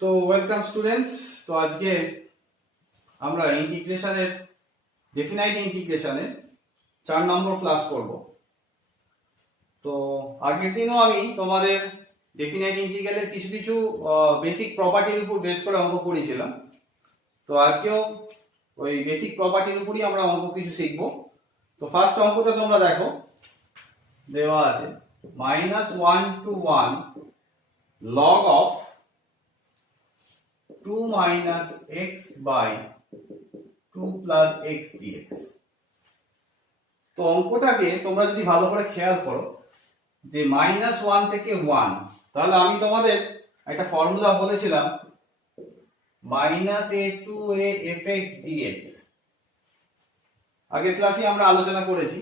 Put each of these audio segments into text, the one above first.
তো welcome students. তো আজকে আমরা ইন্টিগ্রেশনের ডেফিনাইট ইন্টিগ্রেশনের 4 নম্বর ক্লাস করব। তো আগের দিনও আমি তোমাদের ডেফিনাইট ইন্টিগ্রালের কিছু কিছু বেসিক প্রপার্টির উপর বেস করে অঙ্ক করেছিলাম। তো আজকেও ওই বেসিক প্রপার্টির উপরই আমরা অঙ্ক কিছু শিখব। তো ফার্স্ট অঙ্কটা তোমরা দেখো, দেওয়া আছে -1 to 1 log of 2 minus x by 2 plus x dx। তো অঙ্কটাকে তোমরা যদি ভালো করে খেয়াল করো যে -1 থেকে 1, তাহলে আমি তোমাদের একটা ফর্মুলা বলেছিলাম -a to a fx dx। আগের ক্লাসে আমরা আলোচনা করেছি।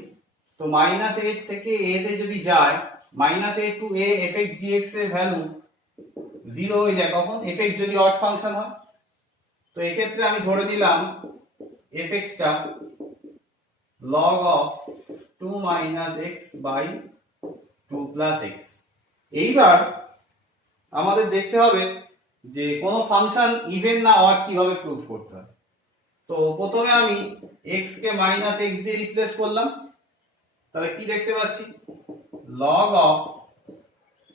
তো -a থেকে a তে যদি যায়, -a to a fx dx এর ভ্যালু 0 হয়ে যায় কখন? fx যদি অড ফাংশন হয়। তো এই ক্ষেত্রে আমি ধরে দিলাম fx টা log of 2 minus x by 2 plus x। এইবার আমাদের দেখতে হবে যে কোন ফাংশন ইভেন না অড কিভাবে প্রুফ করতে হয়। তো প্রথমে আমি x কে -x দিয়ে রিপ্লেস করলাম, তাহলে কি দেখতে পাচ্ছি? log of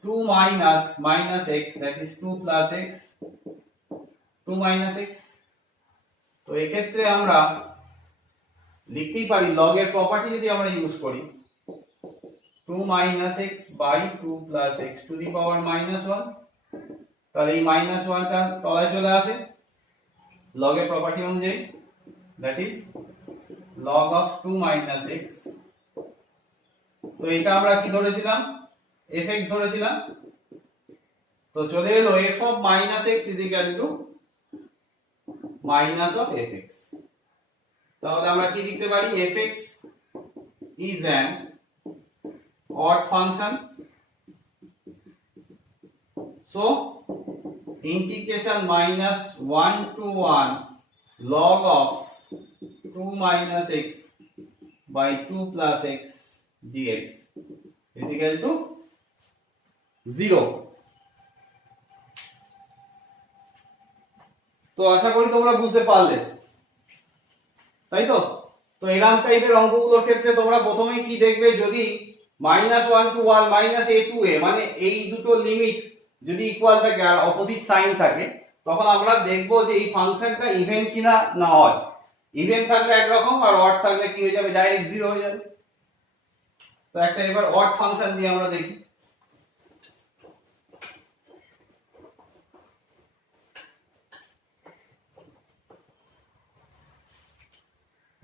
2 minus x, that is 2 plus x, 2 minus x। তো এই ক্ষেত্রে আমরা লিখতেই পারি লগ এর প্রপার্টি যদি আমরা ইউজ করি 2 minus x by 2 plus x to the power -1, তাহলে এই -1 টা তলায় চলে আসে লগ এর প্রপার্টি অনুযায়ী, that is log of 2 minus x। তো এটা আমরা কি ধরেছিলাম? fx ধরেছিলাম। তো চলে এলো f of -x is equal to minus of fx। তাহলে আমরা কি লিখতে পারি? fx is an odd function, so integration -1 to 1 log of 2 minus x by 2 plus x dx is equal to 0। তো আশা করি তোমরা বুঝতে পারলে, তাই তো? তো এরকম টাইপের অঙ্কগুলোর ক্ষেত্রে তোমরা প্রথমেই কি দেখবে, যদি -1 to 1 -a to a মানে এই দুটো লিমিট যদি ইকুয়াল থাকে আর অপোজিট সাইন থাকে, তখন আমরা দেখব যে এই ফাংশনটা ইভেন কিনা না অড। ইভেন থাকলে একরকম, আর অড থাকলে কি হয়ে যাবে? ডাইরেক্ট 0 হয়ে যাবে। তো একটা এবার অড ফাংশন দিয়ে আমরা দেখি।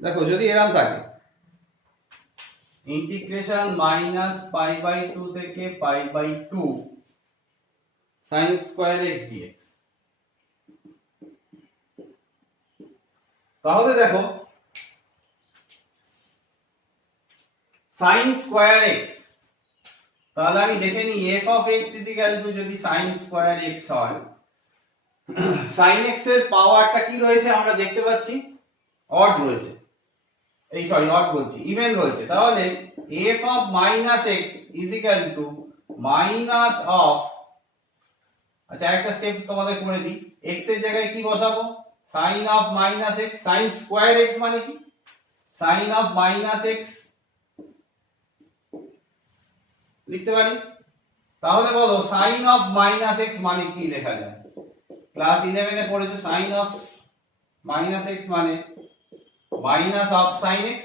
দেখো, যদি এরকম থাকে ইন্টিগ্রেশন -π/2 থেকে π/2 sin স্কয়ার x dx, তাহলে দেখো sin স্কয়ার x, তাহলে আমি দেখে নিই f of x যদি sin স্কয়ার x হয়, sin x এর পাওয়ারটা কি রয়েছে আমরা দেখতে পাচ্ছি? অড রয়েছে। এই সরি, অড বলছি, ইভেন রয়েছে। তাহলে f of -x is equal to minus of, আচ্ছা একটা স্টেপ তোমাদের করে দিই, x এর জায়গায় কি বসাবো? sin of -x, sin square x মানে কি? sin of -x লিখতে পারি। তাহলে বলো sin of -x মানে কি লেখা যায়? ক্লাস 11 এ পড়েছো sin of -x মানে minus of sin x।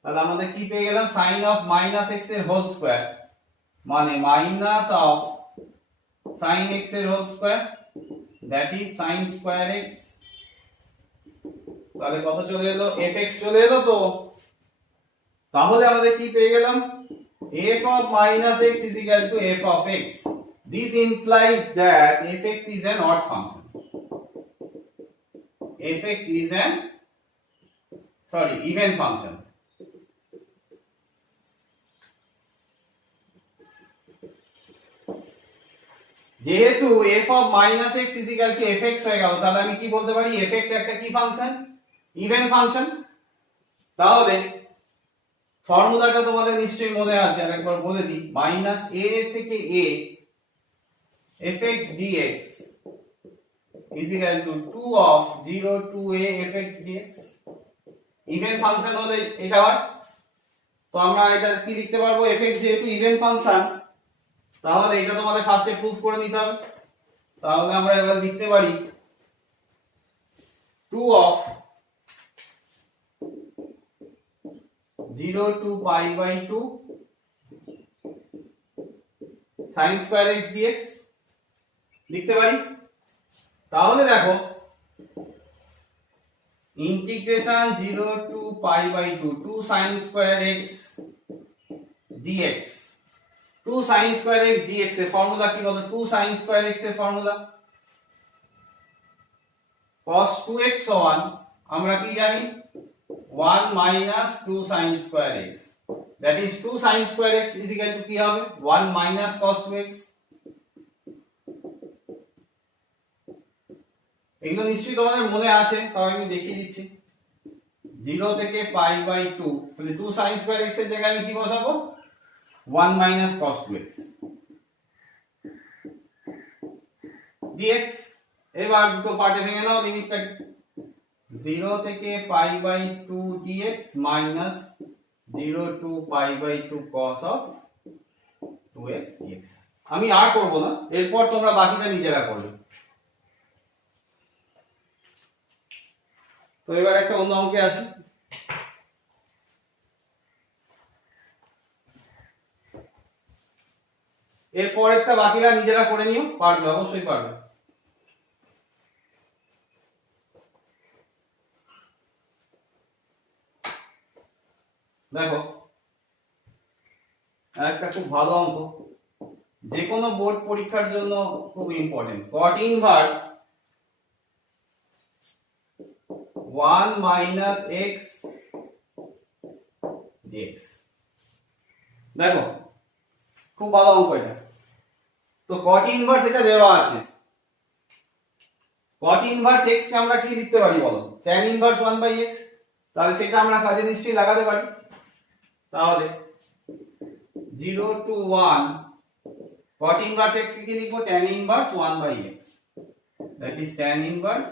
তাহলে আমাদের কি পেয়ে গেলাম? sin of -x এর হোল স্কয়ার মানে minus of sin x এর whole square, that is sin square x। তাহলে কত চলে এলো? fx চলে এলো। তো তাহলে আমাদের কি পেয়ে গেলাম? f of -x is equal to f of x। This implies that fx is an odd function। fx is an even function। যেহেতু f of -x is equal to fx হয়ে গেল, তাহলে আমি কি বলতে পারি? fx একটা কি ফাংশন? Even function. তাহলে ফর্মুলাটা তোমাদের নিশ্চয়ই মনে আছে, আরেকবার বলে দিই। -a থেকে a fx dx is equal to 2 of 0 to a fx dx। Even function হলে এটা হয়, তো আমরা এটা কি লিখতে পারবো, fx যেহেতু ইভেন ফাংশন তাহলে এটা তোমাদের ফার্স্টে প্রুফ করে নিতে হবে। তাহলে আমরা এবার লিখতে পারি 2 of 0 to pi by 2 sin square x dx লিখতে পারি। তাহলে দেখো integration 0 to pi by 2 2 sin square x dx 2 sin square x dx এর ফর্মুলা কি বলো, 2 sin square x এর ফর্মুলা cos 2x সমান আমরা কি জানি 1 minus 2 sin square x, that is 2 sin square x is equal to কি হবে 1 minus cos 2x। এগুলো নিশ্চয়ই তোমাদের মনে আছে, তাও আমি দেখিয়ে দিচ্ছি। 0 থেকে পাই বাই 2, তাহলে 2 sin square x এর জায়গায় আমি কি বসাবো 1 minus cos 2x dx। এবার দুটো পার্টে ভেঙে নাও লিমিটটা, 0 থেকে পাই by 2 dx minus 0 to pi by 2 cos of 2x dx। আমি আর করব না, এরপর তোমরা বাকিটা নিজেরা করবে। তো এবার একটা অন্য অঙ্কে আসি। এরপর একটা বাকিরা নিজেরা করে নিও, পারবে অবশ্যই পারবে। দেখো একটা খুব ভালো অঙ্ক, যে কোনো বোর্ড পরীক্ষার জন্য খুব important. cot inverse 1 minus x dx। দেখো খুব ভালো অঙ্ক এটা। তো cot ইনভার্স এটা দেওয়া আছে, cot ইনভার্স x কে আমরা কি লিখতে পারি বলো, tan ইনভার্স 1 by x। তাহলে সেটা আমরা কাজে নিশ্চয়ই লাগাতে পারি। তাহলে 0 to 1 cot ইনভার্স x কি লিখবো tan inverse 1 by x, that is tan inverse,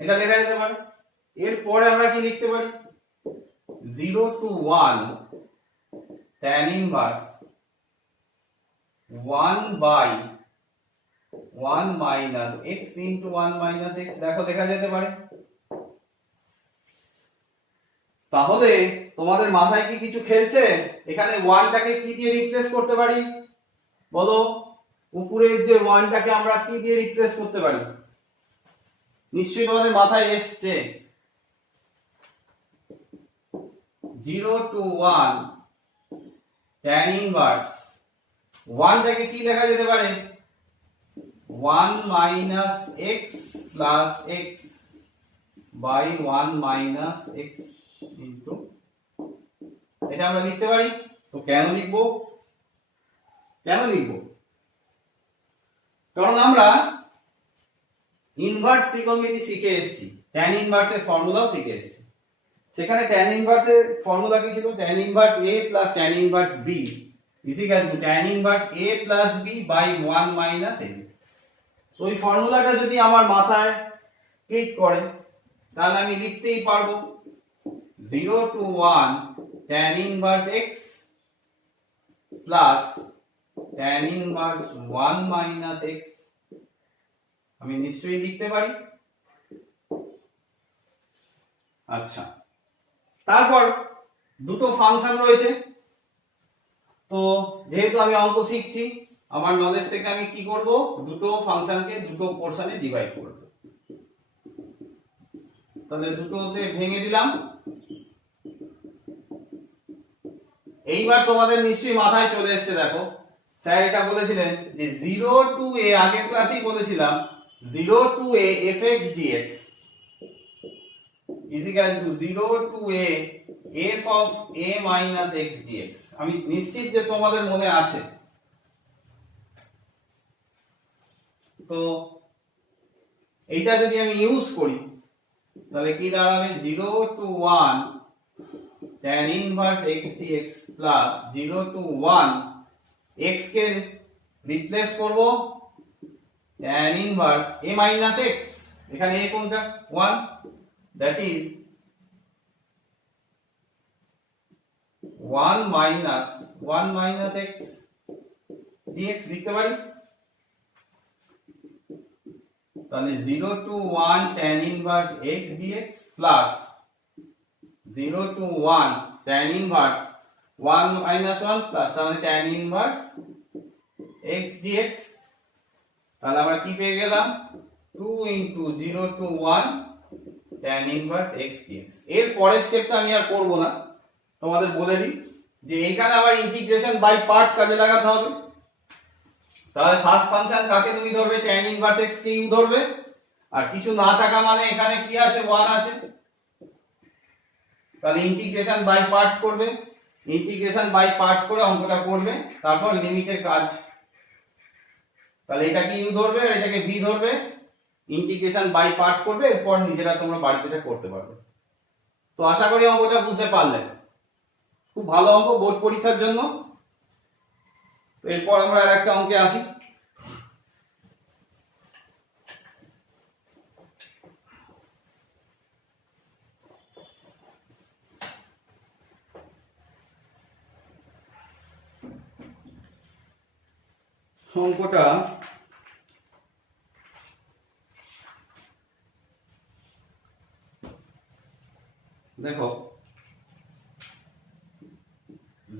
এটা লেখা যেতে পারে। এরপরে আমরা কি লিখতে পারি 0 to 1 tan inverse 1 by 1 minus x into 1 minus x, দেখো লেখা যেতে পারে। তাহলে তোমাদের মাথায় কি কিছু খেলছে, এখানে 1 টাকে কি দিয়ে রিপ্লেস করতে পারি বলো, উপরের যে 1 টাকে আমরা কি দিয়ে রিপ্লেস করতে পারি, নিশ্চয়ই তোমাদের মাথায় এসছে 0 to 1 tan ইনভার্স 1 টাকে কি লেখা যেতে পারে 1 minus x plus x by 1 minus x into, এটা আমরা লিখতে পারি। তো কেন লিখবো, কারণ আমরা ইনভার্স ত্রিকোণমিতি শিখে এসেছি, tan ইনভার্স এর ফর্মুলাও শিখে এসেছি। সেখানে tan ইনভার্স এর ফর্মুলা কি ছিল, tan inverse a plus tan inverse b is equal to tan inverse a plus b by 1 minus a। তো এই ফর্মুলাটা যদি আমার মাথায় ক্লিক করে তাহলে আমি লিখতেই পারবো 0 to 1 tan inverse x plus tan inverse 1 minus x, আমি নিশ্চয়ই লিখতে পারি। আচ্ছা, তারপর দুটো ফাংশন রয়েছে। তো যেহেতু আমি অঙ্ক শিখছি, আমার নলেজ থেকে আমি কি করব, দুটো ফাংশনকে দুটো পোরশনে ডিভাইড করব। তাহলে দুটোতে ভেঙে দিলাম। এইবার তোমাদের নিশ্চয়ই মাথায় চলে এসেছে, দেখো স্যার এটা বলেছিলেন যে 0 to a, আগের ক্লাসেই বলেছিলাম 0 to a fx dx is equal to 0 to a f of a minus x dx। আমি নিশ্চিত যে তোমাদের মনে আছে। তো এইটা যদি আমি ইউজ করি তাহলে কি দাঁড়াবে 0 to 1 tan inverse x dx plus 0 to 1 x K replace করব tan inverse a minus x, এখানে a কোনটা 1, that is 1 minus x dx লিখতে পারি। তাহলে 0 to 1 tan inverse x dx plus 0 to 1 tan inverse 1 minus 1 plus তাহলে tan inverse x dx। তাহলে আমরা কি পেয়ে গেলাম 2 into 0 to 1 tan inverse x dx। এর পরের স্টেপটা আমি আর করব না, তোমাদের বলে দিই যে এইখানে আবার ইন্টিগ্রেশন বাই পার্টস কাজে লাগাতে হবে। তাহলে ফার্স্ট ফাংশন কাকে তুমি ধরবে, tan ইনভার্স x কে ইউ ধরবে, আর কিছু না থাকা মানে এখানে কি আছে 1 আছে, তাহলে ইন্টিগ্রেশন বাই পার্টস করবে, ইন্টিগ্রেশন বাই পার্টস করে অঙ্কটা করবে, তারপর লিমিটের কাজ। তাহলে এটাকে ইউ ধরবে আর এটাকে ভি ধরবে, ইন্টিগ্রেশন বাই পার্টস করবে, এরপর নিজেরা তোমরা বাড়িতে এটা করতে পারবে। তো আশা করি অঙ্কটা বুঝতে পারলে, খুব ভালো অঙ্ক বোর্ড পরীক্ষার জন্য। তো এরপর আমরা আরেকটা অঙ্কে আসি। অঙ্কটা দেখো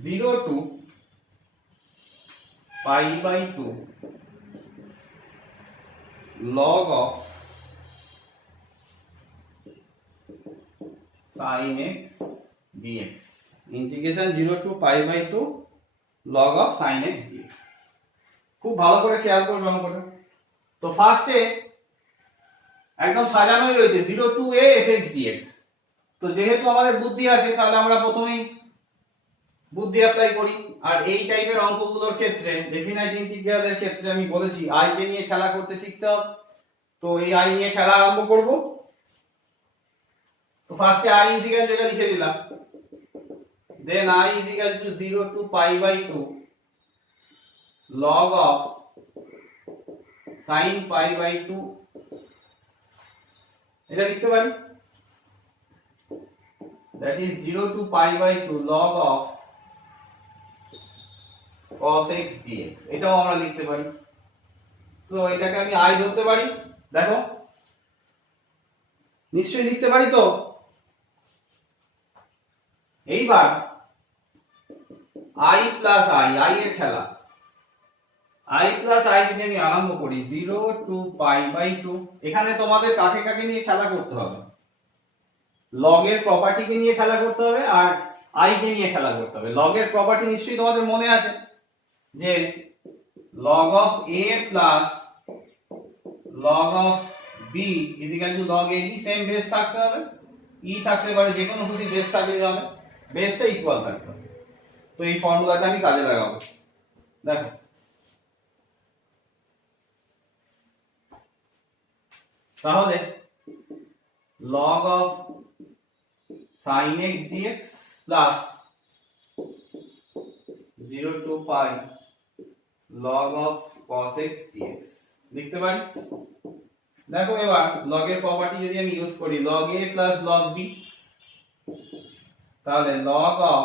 0 to pi by 2 log of sin x dx, integration 0 to pi by 2 log of sin x dx। খুব ভালো করে খেয়াল করবে অঙ্কটা। তো ফার্স্টে একদম সাজানোই রয়েছে 0 to a fx dx। তো যেহেতু আমাদের বুদ্ধি আছে তাহলে আমরা প্রথমেই বুদ্ধি অ্যাপ্লাই করি। আর এই টাইপের অঙ্কগুলোর ক্ষেত্রে ডেফিনাইট ইন্টিগ্রালের ক্ষেত্রে আমি বলেছি i কে নিয়ে খেলা করতে শিখতে হবে। তো এই i নিয়ে খেলা আরম্ভ করব। তো ফার্স্টে i ইজ ইকুয়াল টু এটা লিখে দিলাম, দেন i is equal to 0 to pi by 2 log of sin pi by 2, এটা লিখতে পারি, that is 0 to pi by 2 log of cos x dx, এটাও আমরা লিখতে পারি। সো এটাকে আমি i ধরতে পারি, দেখো নিশ্চয়ই লিখতে পারি। তো এইবার i প্লাস i এর খেলা, i প্লাস i যদি আমি আরম্ভ করি 0 to pi by 2, এখানে তোমাদের কাকে কাকে নিয়ে খেলা করতে হবে, লগ এর প্রপার্টিকে নিয়ে খেলা করতে হবে আর i কে নিয়ে খেলা করতে হবে। লগ এর প্রপার্টি নিশ্চয়ই তোমাদের মনে আছে যে log of a plus log of b is equal to log ab, same base থাকতে হবে, e থাকতে পারে, যে কোনো খুশি বেস থাকলে হবে, বেসটা ইকুয়াল থাকতে হবে। তো এই ফর্মুলাটা আমি কাজে লাগাবো, দেখো তাহলে log of sin x dx plus 0 to pi log of cos x dx লিখতে পারি। দেখো এবার log এর প্রপার্টি যদি আমি ইউজ করি log a plus log b, তাহলে log of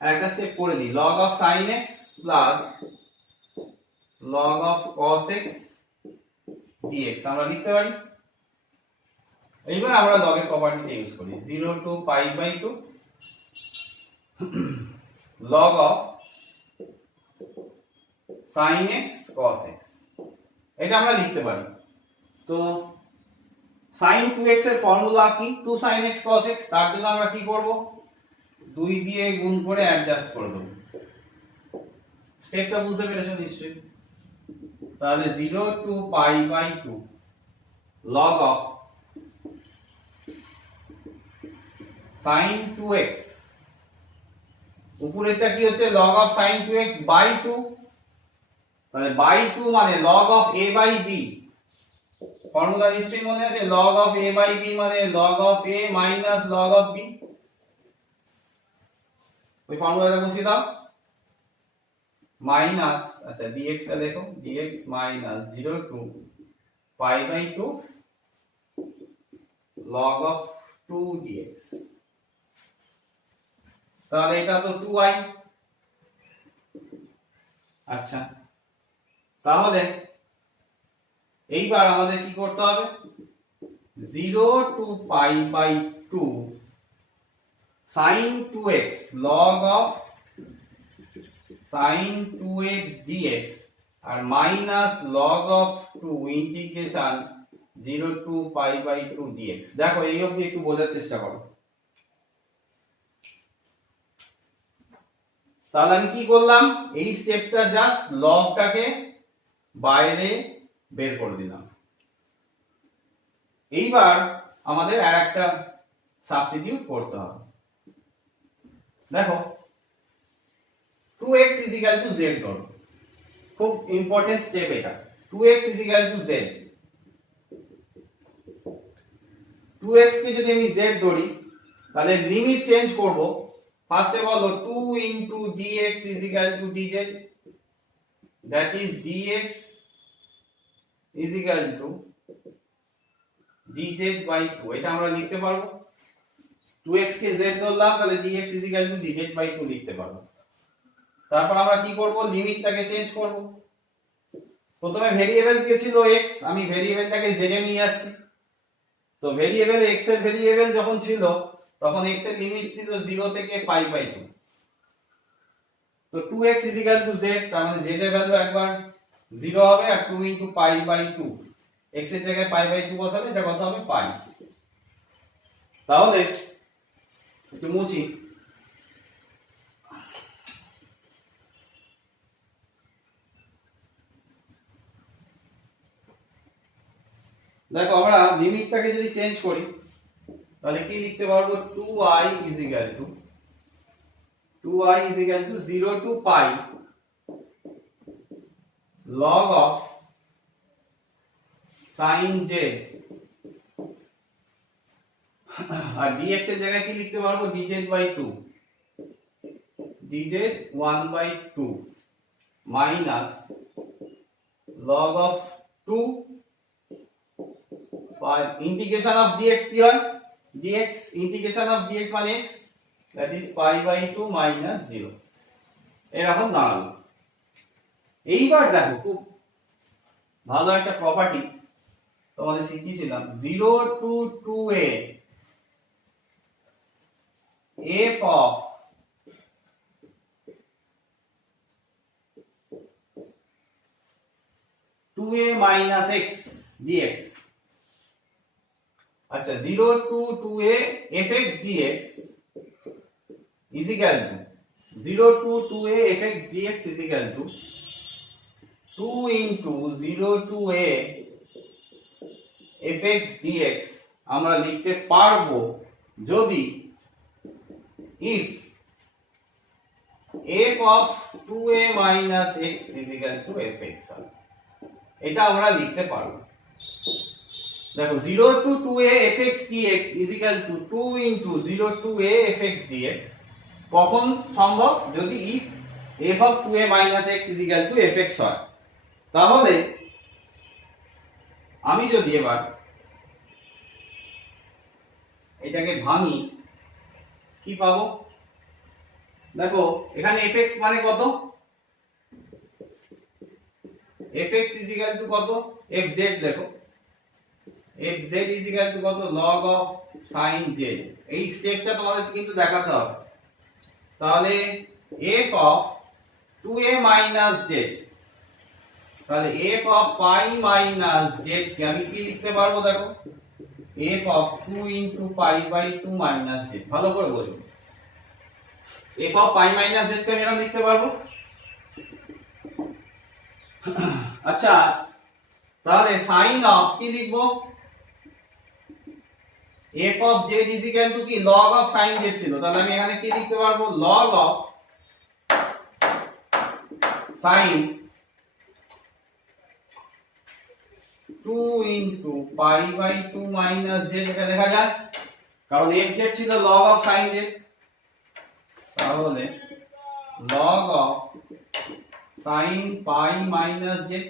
একটা স্টেপ করে দিই, log of sin x plus log of cos x dx আমরা লিখতে পারি। এইবার আমরা log এর প্রপার্টিটা ইউজ করি 0 to pi by 2 log of sin x cos x, এটা আমরা লিখতে পারি। তো sin 2x এর ফর্মুলা কি, 2 sin x cos x, তার জন্য আমরা কি করব 2 দিয়ে গুণ করে অ্যাডজাস্ট করে দেব। স্টেপটা বুঝতে পেরেছো নিশ্চয়ই। তাহলে 0 to pi by 2 log of sin 2x, উপরেরটা কি হচ্ছে log of sin 2x by 2, তাহলে by 2 মানে log of a by b, formula নিশ্চয়ই মনে আছে log of a by b মানে log of a minus log of b, ওই ফর্মুলাটা বসিয়ে দাও। মাইনাস, আচ্ছা dx টা দেখো, dx minus 0 to pi by 2 log of 2 dx। তাহলে এটা তো 2i। আচ্ছা, তাহলে এইবার আমাদের কি করতে হবে, 0 to pi by 2 sin 2x log of sin 2x dx আর minus log of 2 integration 0 to pi by 2 dx। দেখো এই অবধি একটু বোঝার চেষ্টা করো। তাহলে আমি কি করলাম, এই স্টেপটা জাস্ট লগটাকে বাইরে বের করে দিলাম। এইবার আমাদের আর একটা সাবস্টিটিউট করতে হবে। দেখো 2x z ধরো, খুব ইম্পর্টেন্ট স্টেপ এটা। 2x z 2x কে যদি আমি z ধরি তাহলে লিমিট চেঞ্জ করব। ফার্স্টে বলো 2 into dx is equal to dz, that is dx is equal to dz by 2। এটা আমরা লিখতে পারবো, 2x কে z ধরলাম তাহলে dx is equal to dz by 2 লিখতে পারবো। তারপর আমরা কি করব, লিমিটটাকে চেঞ্জ করব। প্রথমে ভেরিয়েবল কে ছিল x, আমি ভেরিয়েবলটাকে z এ নিয়ে যাচ্ছি। তো ভেরিয়েবল x এর ভেরিয়েবল যখন ছিল তখন x এর লিমিট ছিল 0 থেকে পাই বাই 2। তো 2x is equal to z, তার মানে z এর ভ্যালু একবার 0 হবে আর 2 into পাই বাই 2, x এর জায়গায় পাই বাই 2 বসালে এটা কত হবে, পাই। তাহলে একটু মুছি, দেখো আমরা লিমিটটাকে যদি চেঞ্জ করি তাহলে কি লিখতে পারবো, 2i is equal to 0 to pi log of sin j R dx এর জায়গায় কি লিখতে পারবো, dz by 2, dz 1 by 2 minus log of 2 by integration of dx কি হয়, dx integration of dx মানে x, that is pi by 2 minus 0। এরকম দাঁড়ালো। এইবার দেখো খুব ভালো একটা প্রপার্টি তোমাদের শিখিয়েছিলাম, 0 to 2a f of two a minus x dx। আচ্ছা 0 to 2a fx dx is equal to 0 to 2a fx dx is equal to 2 into 0 to a fx dx আমরা লিখতে পারবো যদি if f of 2a minus x is equal to fx হয়, এটা আমরা লিখতে পারবো। দেখো 0 to 2a fx dx is equal to 2 into 0 to a fx dx কখন সম্ভব, যদি if f of 2a minus x is equal to fx হয়। তাহলে আমি যদি এবার এটাকে ভাঙি কি পাবো, দেখো এখানে fx মানে কত, fx is equal to কত, fz দেখো fz is equal to কত, log of sin j। এই স্টেপটা তোমাদের কিন্তু দেখাতে হবে। তাহলে f of 2a minus z, তাহলে f of pi minus z কে আমি কি লিখতে পারবো, দেখো f of 2 into pi by 2 minus z। ভালো করে বোঝো, f of pi minus z কে আমি এরকম লিখতে পারবো। আচ্ছা তাহলে sin of কি লিখবো, f of z is equal to কি, log of sin z ছিল, তাহলে আমি এখানে কি লিখতে পারবো, log of sin 2 into pi by 2 minus z, এটা লেখা যায় কারণ fz ছিল log of sin z। তাহলে log of sin pi minus z.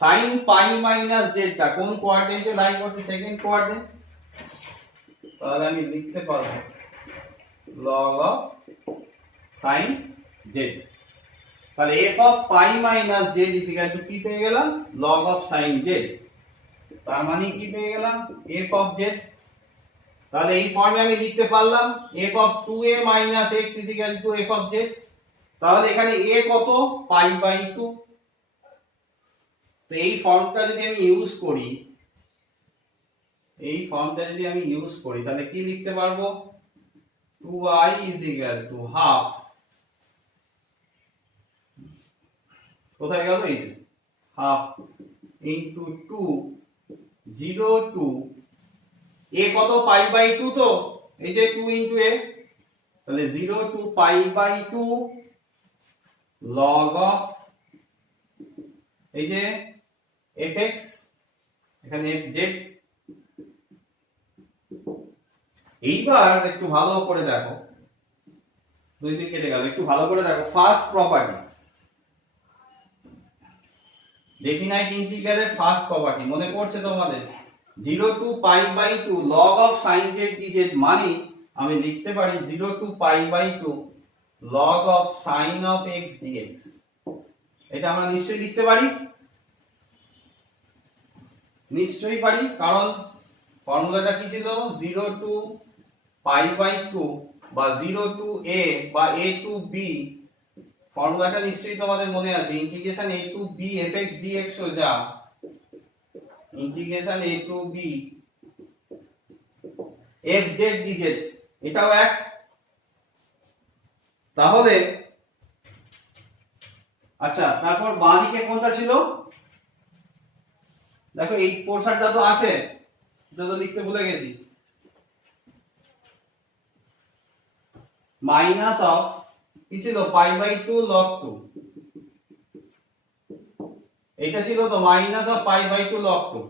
sin pi minus জেডটা কোন কোয়াড্রেন্টে লাই করছে? Second quadrant. তাহলে আমি লিখতে পারবো log of sin z। তাহলে f of pi minus z is equal to কি পেয়ে গেলাম? log of sin z। তার মানে কি পেয়ে গেলাম? f of z। তাহলে এই ফর্মে আমি লিখতে পারলাম f of 2a minus x is equal to f of z। তাহলে এখানে a কত? Pi by 2। তো এই ফর্মটা যদি আমি ইউজ করি, তাহলে কি লিখতে পারবো? 2i is equal to half, কোথায় গেল? এই যে half into 2 0 to a কত? Pi by 2। তো এই যে 2 into a, তাহলে 0 to pi by 2 log of এই যে fx, এখানে fz। এইবার একটু ভালো করে দেখো, দুই দিক কেটে গেল, একটু ভালো করে দেখো ফার্স্ট প্রপার্টি, ডেফিনাইট ইন্টিগ্রালের ফার্স্ট প্রপার্টি মনে পড়ছে তোমাদের? 0 to pi by 2 log of sin z dz মানে আমি লিখতে পারি 0 to pi by 2 log of sin of x dx। এটা আমরা নিশ্চয়ই লিখতে পারি, নিশ্চয়ই পারি, কারণ ফর্মুলাটা কি ছিল? 0 to পাই বাই 2 বা 0 to a বা a to b। ফর্মুলাটা নিশ্চয়ই তোমাদের মনে আছে, integration a to b fx dx সোজা integration a to b fz dz, এটাও এক। তাহলে আচ্ছা, তারপর বাঁ দিকে কোনটা ছিল? দেখো এই পোরশনটা তো আছে, এটা তো লিখতে ভুলে গেছি। মাইনাস অফ কি ছিল? Pi by 2 log 2। এটা ছিল তো minus of pi by 2 log 2।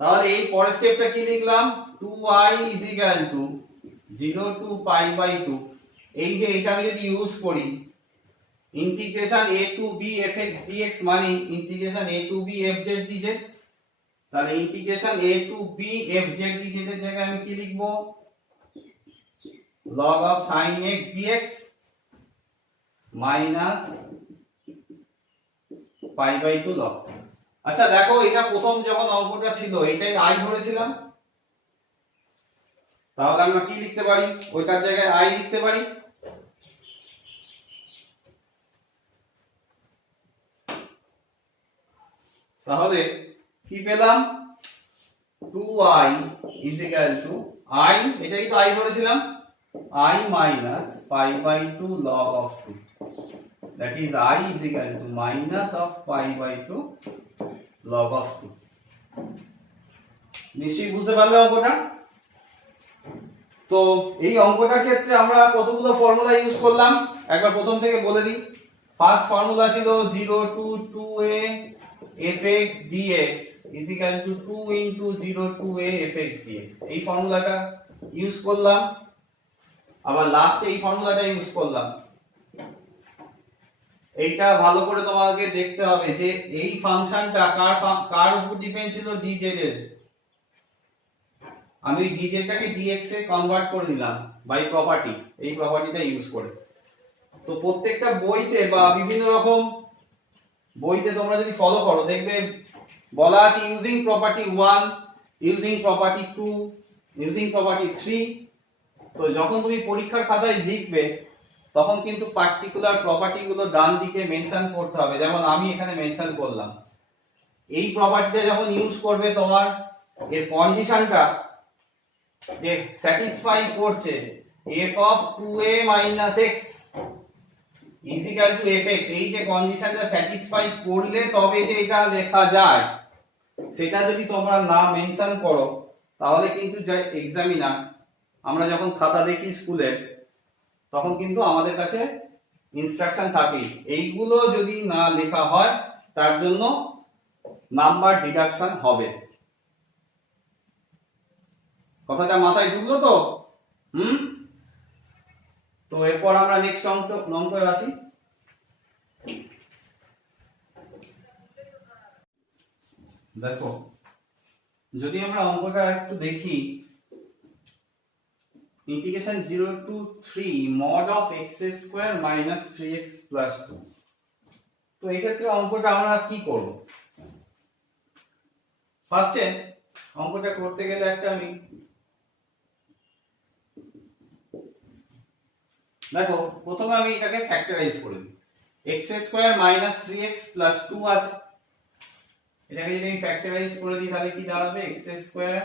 তাহলে এই পরের স্টেপটা কি লিখলাম? 2i is equal to 0 to pi by 2। এই যে এটা আমি যদি ইউজ করি integration a to b fx dx মানে integration a to b fz dz। তাহলে integration a to b fz dz এর জায়গায় আমি কি লিখব? log of sin x dx minus pi by 2 log। আচ্ছা দেখো, এটা প্রথম যখন অঙ্কটা ছিল এটাই i ধরেছিলাম, তাহলে আমরা কি লিখতে পারি? ওইটার জায়গায় i লিখতে পারি। তাহলে কি পেলাম? 2i is equal to i, এটাই তো i ধরেছিলাম, i minus pi by 2 log of 2, that is i is equal to minus of pi by 2 log of 2। নিশ্চয়ই বুঝতে পারলে অঙ্কটা? তো এই অঙ্কটার ক্ষেত্রে আমরা কতগুলো ফর্মুলা ইউজ করলাম একবার প্রথম থেকে বলে দিই। ফার্স্ট ফর্মুলা ছিল 0 to 2a fx dx is equal to 2 into 0 to a fx dx। এই ফর্মুলাটা ইউজ করলাম, আবার লাস্টে এই ফর্মুলাটা ইউজ করলাম। এইটা ভালো করে তোমাকে দেখতে হবে যে এই ফাংশনটা কার উপর ডিপেন্ড ছিল? dz এর। আমি dz টাকে dx এ কনভার্ট করে নিলাম বাই প্রপার্টি, এই প্রপার্টিটা ইউজ করে। তো প্রত্যেকটা বইতে বা বিভিন্ন রকম বইতে তোমরা যদি ফলো করো দেখবে বলা আছে using property 1, using property 2, using property 3। তো যখন তুমি পরীক্ষার খাতায় লিখবে তখন কিন্তু পার্টিকুলার প্রপার্টি গুলো ডান দিকে মেনশন করতে হবে, যেমন আমি এখানে মেনশন করলাম। এই প্রপার্টিটা যখন ইউজ করবে তোমার এর কন্ডিশনটা যে স্যাটিসফাই করছে f of 2a minus x is equal to fx, এই যে কন্ডিশনটা স্যাটিসফাই করলে তবে যে এটা লেখা যায়, সেটা যদি তোমরা না মেনশন করো তাহলে কিন্তু এক্সামিনার, আমরা যখন খাতা দেখি স্কুলে তখন কিন্তু আমাদের কাছে ইনস্ট্রাকশন থাকে এইগুলো যদি না লেখা হয় তার জন্য নাম্বার ডিডাকশন হবে। কথাটা মাথায় ঢুকলো তো? তো এরপর আমরা নেক্সট অঙ্কে আসি। দেখো যদি আমরা অঙ্কটা একটু দেখি, integration 0 to 3 mod of x square minus 3x plus 2। তো এই ক্ষেত্রে অঙ্কটা আমরা কি করব? ফার্স্টে অঙ্কটা করতে গেলে একটা আমি দেখো প্রথমে আমি এটাকে ফ্যাক্টরাইজ করে দিই। x square minus 3x plus 2 আছে, এটাকে যদি আমি ফ্যাক্টরাইজ করে দিই তাহলে কি দাঁড়াবে? x স্কয়ার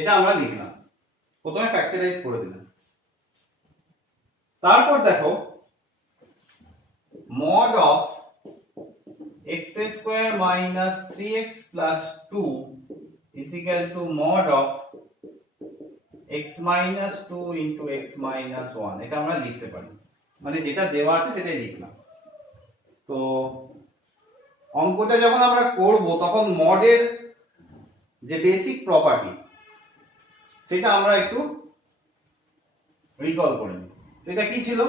এটা আমরা লিখলাম, প্রথমে ফ্যাক্টরাইজ করে দিলাম। তারপর দেখো mod of x square minus 3x plus 2 is equal to mod of x minus 2 into x minus 1। এটা আমরা লিখতে পারি, মানে যেটা দেওয়া আছে সেটাই লিখলাম। তো অঙ্কটা যখন আমরা করব তখন মডের যে বেসিক প্রপার্টি সেটা আমরা একটু রিকল করে নিই। সেটা কি ছিল?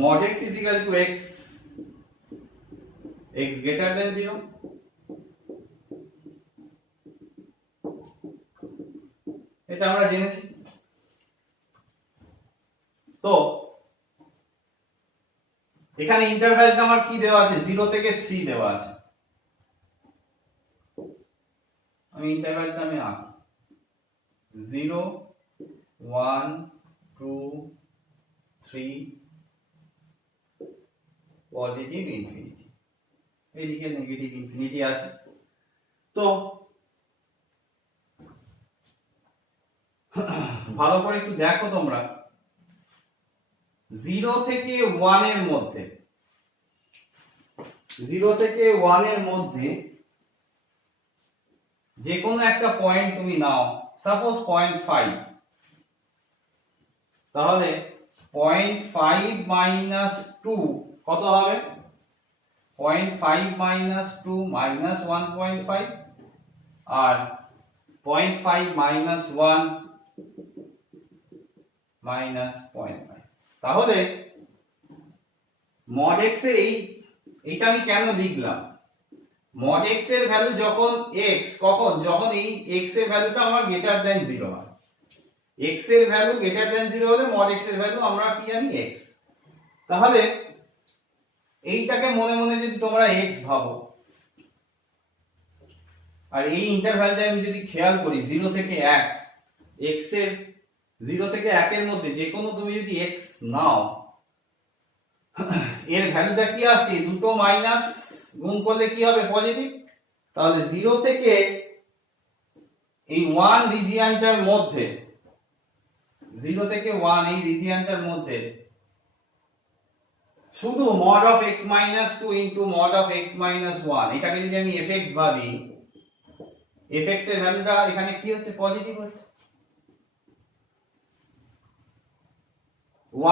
mod x is equal to x greater than 0। এটা আমরা জেনেছি। তো এখানে ইন্টারভ্যালটা আমার কি দেওয়া আছে? 0 থেকে 3 দেওয়া আছে। আমি ইন্টারভ্যালটা আমি আঁকি 0 1 2 3 পজিটিভ ইনফিনিটি, এইদিকে নেগেটিভ ইনফিনিটি আছে। তো ভালো করে একটু দেখো তোমরা, 0 থেকে 1 এর মধ্যে 0 থেকে 1 এর মধ্যে যে কোনো একটা পয়েন্ট তুমি নাও, সাপোজ 0.5, তাহলে 0.5 মাইনাস 2 কত হবে? 0.5 মাইনাস 2 মাইনাস 1.5 আর 0.5 মাইনাস 1 মাইনাস 0.5। তাহলে mod x এর এইটা আমি কেন লিখলাম? mod x এর ভ্যালু যখন x, কখন? যখন এই x এর ভ্যালুটা আমার গ্রেটার দ্যান 0 হয়। x এর ভ্যালু গ্রেটার দ্যান 0 হলে mod x এর ভ্যালু আমরা কি জানি? x। তাহলে এইটাকে মনে মনে যদি তোমরা x ভাবো, আর এই ইন্টারভ্যালটা আমি যদি খেয়াল করি 0 থেকে 1, x এর 0 থেকে 1 এর মধ্যে যে কোনো তুমি যদি x নাও, এর ভ্যালুটা কি আসছে? দুটো মাইনাস গুণ করলে কি হবে? পজিটিভ। তাহলে 0 থেকে এই 1 রিজিয়নটার মধ্যে, 0 থেকে 1 এই রিজিয়নটার মধ্যে শুধু mod of x minus 2 into mod of x minus 1, এটাকে যদি আমি fx ভাবি, fx এর ভ্যালুটা এখানে কি হচ্ছে? পজিটিভ হচ্ছে।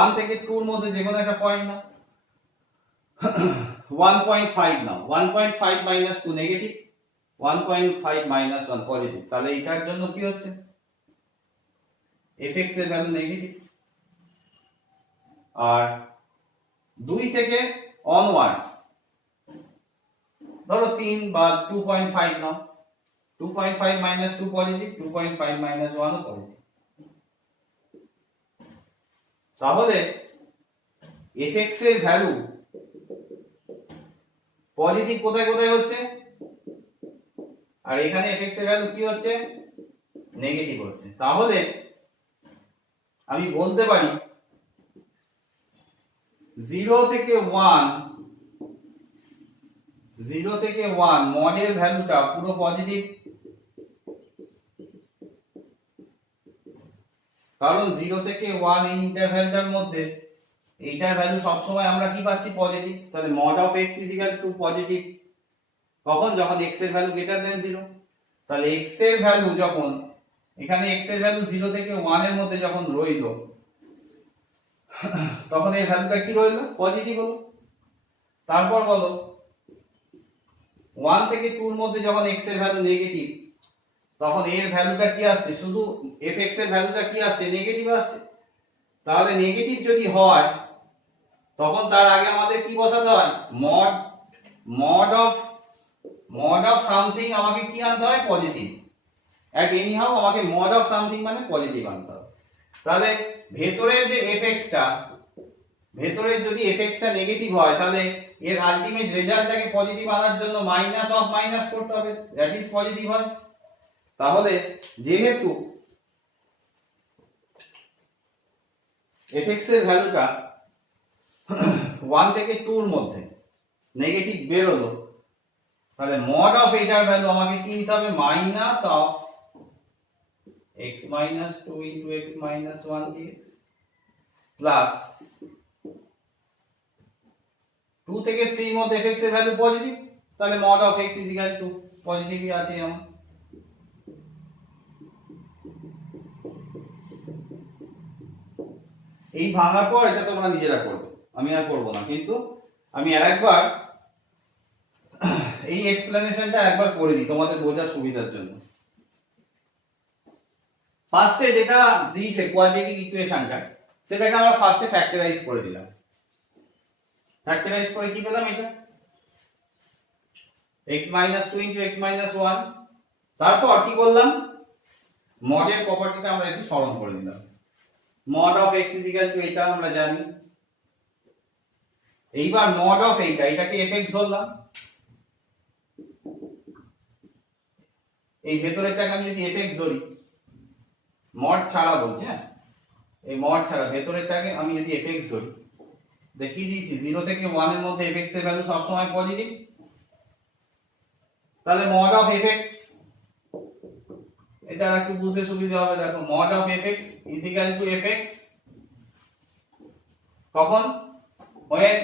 1 থেকে 2 এর মধ্যে যে কোনো একটা পয়েন্ট নাও, 1.5 নাও, 1.5 minus 2 নেগেটিভ, 1.5 minus 1 পজিটিভ। তাহলে এটার জন্য কি হচ্ছে? fx এর ভ্যালু নেগেটিভ। আর 2 থেকে অনওয়ার্ডস ধরো 3 বা 2.5 নাও, 2.5 minus 2 পজিটিভ, 2.5 minus 1 ও পজিটিভ। তাহলে fx এর ভ্যালু পজিটিভ কোথায় কোথায় হচ্ছে? আর এখানে fx এর ভ্যালু কি হচ্ছে? নেগেটিভ হচ্ছে। তাহলে আমি বলতে পারি 0 থেকে 1 mod এর ভ্যালুটা পুরো পজিটিভ, কারণ 0 থেকে 1 এই ইন্টারভ্যালটার মধ্যে এইটার ভ্যালু সব সময় আমরা কি পাচ্ছি? পজিটিভ। তাহলে mod of x is equal to positive কখন? যখন x এর ভ্যালু গ্রেটার দ্যান 0। তাহলে x এর ভ্যালু যখন এখানে x এর ভ্যালু 0 থেকে 1 এর মধ্যে যখন রইল, তখন এই ভ্যালুটা কি রইল? পজিটিভ হলো। তারপর বলো 1 থেকে 2 এর মধ্যে যখন x এর ভ্যালু নেগেটিভ, তখন এর ভ্যালুটা কি আসছে, শুধু fx এর ভ্যালুটা কি আসছে, নেগেটিভ আসছে। তাহলে নেগেটিভ যদি হয় তখন তার আগে আমাদের কি বসাতে হয়, মড অফ সামথিং আমাকে কি আনতে হয়, পজিটিভ। এট এনি হাউ আমাকে মড অফ সামথিং মানে পজিটিভ আনতে হবে। তাহলে ভেতরের যে fx-টা, ভেতরের যদি fx-টা নেগেটিভ হয় তাহলে এর আলটিমেট রেজাল্টটাকে পজিটিভ আনার জন্য মাইনাস অফ মাইনাস করতে হবে, দ্যাট ইজ পজিটিভ হয়। তাহলে যেহেতু fx এর ভ্যালুটা 1 থেকে 2 এর মধ্যে নেগেটিভ বেরোলো, তাহলে মড অফ এটার ভ্যালু আমাকে কি নিতে হবে, minus of x minus 2 into x minus 1 dx plus 2 থেকে 3 এর মধ্যে fx এর ভ্যালু পজিটিভ, তাহলে mod of x is equal to পজিটিভই আছে আমার। এই ভাঙার পর এটা তোমরা নিজেরা করবে, আমি আর করব না, কিন্তু আমি আরেকবার এই এক্সপ্লেনেশনটা একবার করে দিই তোমাদের বোঝার সুবিধার জন্য। ফার্স্টে যেটা দিয়েছে কোয়াড্রেটিক ইকুয়েশনটা, সেটাকে আমরা ফার্স্টে ফ্যাক্টরাইজ করে দিলাম। ফ্যাক্টরাইজ করে কি পেলাম, এটা x - 2 * x - 1। তারপর কি করলাম, মডের প্রপার্টিটা আমরা একটু স্মরণ করে দিলাম। mod of x = এটা আমরা জানি। এইবার mod of এটাকে fx ধরলাম, এই ভেতরেরটাকে আমি যদি fx ধরি, মড ছাড়া বলছি, হ্যাঁ এই মড ছাড়া ভেতরেরটাকে আমি যদি fx ধরি, দেখিয়ে দিয়েছি 0 থেকে 1 এর মধ্যে fx এর ভ্যালু সব সময় পজিটিভ। তাহলে mod of fx, এটা একটু বুঝতে সুবিধা হবে, দেখো mod of fx = fx কখন, when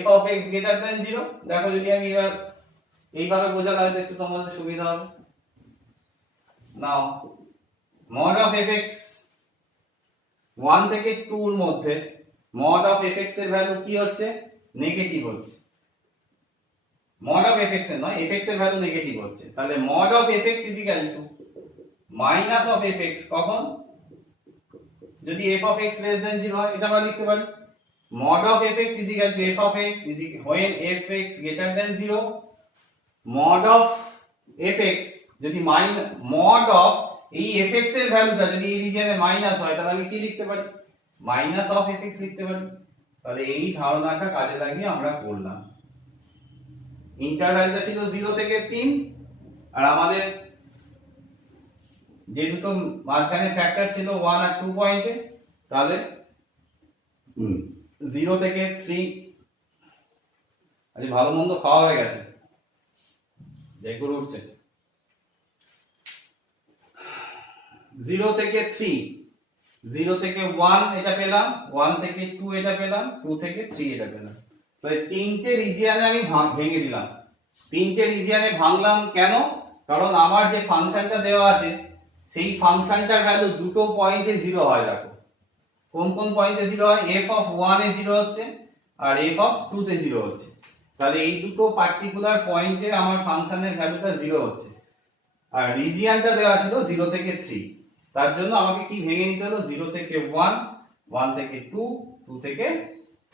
f of x greater than 0। দেখো যদি আমি এবার এইভাবে বোঝালে হয়তো একটু তোমাদের সুবিধা হবে। নাও mod of fx 1 থেকে 2 এর মধ্যে mod of fx এর ভ্যালু কি হচ্ছে, নেগেটিভ হচ্ছে। mod of fx এর নয়, fx এর ভ্যালু নেগেটিভ হচ্ছে। তাহলে mod of fx = minus of fx কখন, যদি f of x less than 0 হয়, এটা আমরা লিখতে পারি mod of fx = f of x when fx greater than 0। mod of fx যদি mod of এই fx এর ভ্যালুটা যদি এই রিজিয়নে মাইনাস হয়, তাহলে আমি কি লিখতে পারি, মাইনাস অফ fx লিখতে পারি। তাহলে এই ধারণাটা কাজে লাগিয়ে আমরা করলাম। ইন্টারভ্যালটা ছিল 0 থেকে 3, আর আমাদের যে দুটো মাঝখানে ফ্যাক্টর ছিল 1 আর 2 পয়েন্টে, তাহলে 0 থেকে 3। আরে ভালো মন্দ খাওয়া হয়ে গেছে, দেখুন উঠছে। 0 থেকে 3, 0 থেকে 1 এটা পেলাম, 1 থেকে 2 এটা পেলাম, 2 থেকে 3 এটা পেলাম। তো এই তিনটে রিজিয়নে আমি ভেঙে দিলাম। তিনটে রিজিয়নে ভাঙলাম কেন, কারণ আমার যে ফাংশনটা দেওয়া আছে সেই ফাংশনটার ভ্যালু দুটো পয়েন্টে 0 হয়। দেখো কোন কোন পয়েন্টে 0 হয়, f of 1 এ 0 হচ্ছে আর f of 2 তে 0 হচ্ছে। তাহলে এই দুটো পার্টিকুলার পয়েন্টে আমার ফাংশনের ভ্যালুটা 0 হচ্ছে, আর রিজিয়নটা দেওয়া ছিল 0 থেকে 3। তার জন্য আমাকে কি ভেঙে নিতে হলো, 0 থেকে 1, 1 থেকে 2, 2 থেকে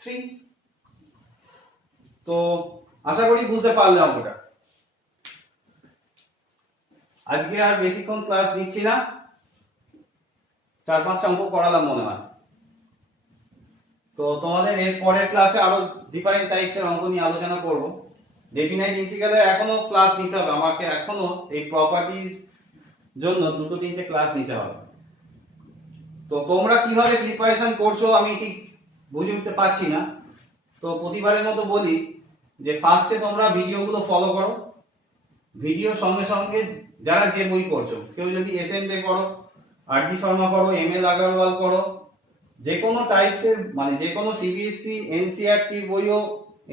3। তো আশা করি বুঝতে পারলাম ওটা। আজকে আর বেশিক্ষণ ক্লাস নিচ্ছি না, 4-5টা অঙ্ক করালাম মনে হয়। তো তোমাদের এর পরের ক্লাসে আরো ডিফারেন্ট টাইপসের অঙ্ক নিয়ে আলোচনা করব। ডেফিনাইট ইন্টিগ্রালে এখনো ক্লাস নিতে হবে আমাকে, এখনো এই প্রপার্টির জন্য 2-3টে ক্লাস নিতে হবে। তো তোমরা কিভাবে প্রিপারেশন করছো আমি ঠিক বুঝে উঠতে পারছি না। তো প্রতিবারের মতো বলি যে ফার্স্টে তোমরা ভিডিওগুলো ফলো করো, ভিডিওর সঙ্গে সঙ্গে যারা যে বই পড়ছো, কেউ যদি এসএন দে পড়ো, আর.ডি. শর্মা পড়ো, এম.এল. আগরওয়াল পড়ো, যে কোনো টাইপসের মানে যে কোনো সিবিএসসি এনসিইআরটি বইও,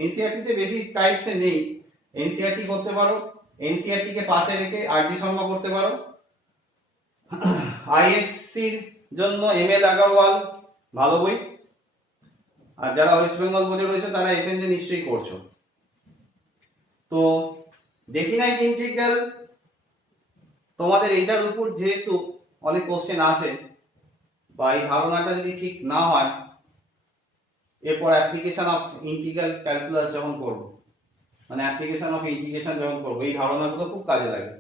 এনসিইআরটি তে বেশি টাইপসে নেই, এনসিইআরটি করতে পারো, এনসিইআরটি কে পাশে রেখে আর.ডি. শর্মা করতে পারো। আইএসসির জন্য এম.এল. আগরওয়াল ভালো বই, আর যারা ওয়েস্ট বেঙ্গল বোর্ডে রয়েছে তারা এসএন দে নিশ্চয়ই করছো। তো ডেফিনাইট ইন্টিগ্রাল তোমাদের এইটার উপর যেহেতু অনেক কোশ্চেন আসে বা এই ধারণাটা যদি ঠিক না হয়, এরপর অ্যাপ্লিকেশন অফ ইন্টিগ্রাল ক্যালকুলাস যখন করবো, মানে অ্যাপ্লিকেশন অফ ইন্টিগ্রেশন যখন করবো, এই ধারণাগুলো খুব কাজে লাগে।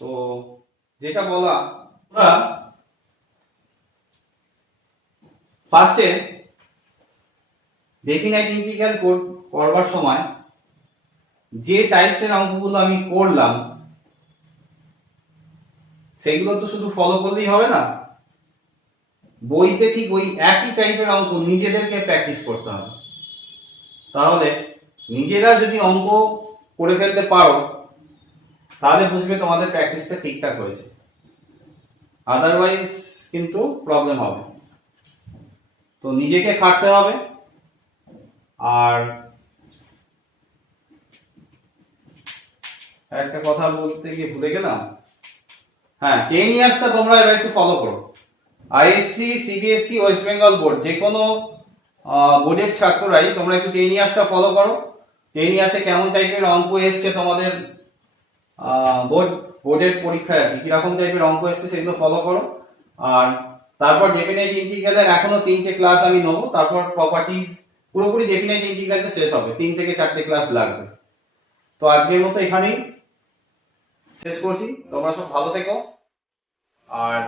তো যেটা বলা, আমরা ফার্স্টে ডেফিনাইট ইন্টিগ্রাল করবার সময় যে টাইপসের অঙ্কগুলো আমি করলাম সেগুলো তো শুধু ফলো করলেই হবে না, বইতে ঠিক ওই একই টাইপের অঙ্ক নিজেদেরকে প্র্যাকটিস করতে হবে। তাহলে নিজেরা যদি অঙ্ক করে ফেলতে পারো তাহলে বুঝবে তোমাদের প্র্যাকটিসটা ঠিকঠাক হয়েছে, আদারওয়াইজ কিন্তু প্রবলেম হবে। তো নিজেকে খাটতে হবে। আর একটা কথা বলতে গিয়ে ভুলে গেলাম, হ্যাঁ 10 ইয়ার্সটা তোমরা এবার একটু ফলো করো। ISC, CBSE, West Bengal board, যে কোনো বোর্ডের ছাত্ররাই তোমরা একটু 10 ইয়ার্সটা ফলো করো। 10 ইয়ার্সে কেমন টাইপের অঙ্ক এসছে তোমাদের বোর্ডের পরীক্ষায় আর কি, কিরকম টাইপের অঙ্ক এসছে সেগুলো ফলো করো। আর তারপর ডেফিনাইট ইন্টিগ্রালের এখনো 3টে ক্লাস আমি নেবো, তারপর প্রপার্টিজ, পুরোপুরি ডেফিনাইট ইন্টিগ্রালটা শেষ হবে, 3 থেকে 4টে ক্লাস লাগবে। তো আজকের মতো এখানেই শেষ করছি। তোমরা সব ভালো থেকো। আর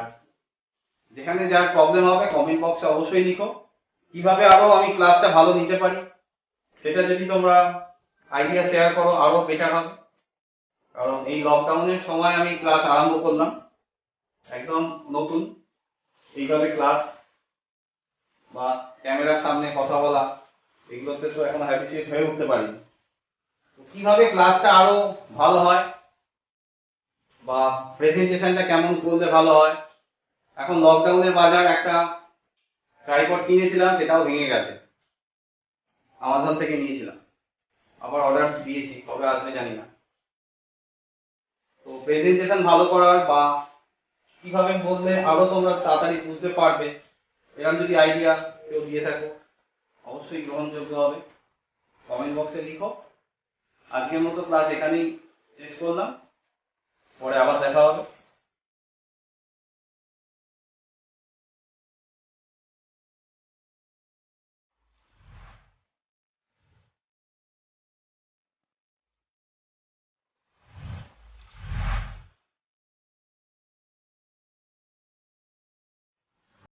যেখানে যার প্রবলেম হবে কমেন্ট বক্সে অবশ্যই লিখো, কিভাবে আরো আমি ক্লাসটা ভালো নিতে পারি সেটা যদি তোমরা আইডিয়া শেয়ার করো আরো বেটার হবে। কারণ এই লকডাউনের সময় আমি ক্লাস আরম্ভ করলাম, একদম নতুন এইভাবে ক্লাস বা ক্যামেরার সামনে কথা বলা, এগুলোতে তো এখন হ্যাবিচুয়েট হয়ে উঠতে পারি। কিভাবে ক্লাসটা আরো ভালো হয় বা প্রেজেন্টেশনটা কেমন করলে ভালো হয়। এখন লকডাউনের বাজার, একটা ট্রাইপড কিনেছিলাম সেটাও ভেঙে গেছে, আমাজন থেকে নিয়েছিলাম, আবার অর্ডার দিয়েছি, কবে আসবে জানি না। তো প্রেজেন্টেশন ভালো করার বা কিভাবে বললে আরো তোমরা তাড়াতাড়ি বুঝতে পারবে, এরকম যদি আইডিয়া কেউ দিয়ে থাকো অবশ্যই গ্রহণযোগ্য হবে, কমেন্ট বক্সে লিখো। আজকের মতো ক্লাস এখানেই শেষ করলাম, পরে আবার দেখা হবে।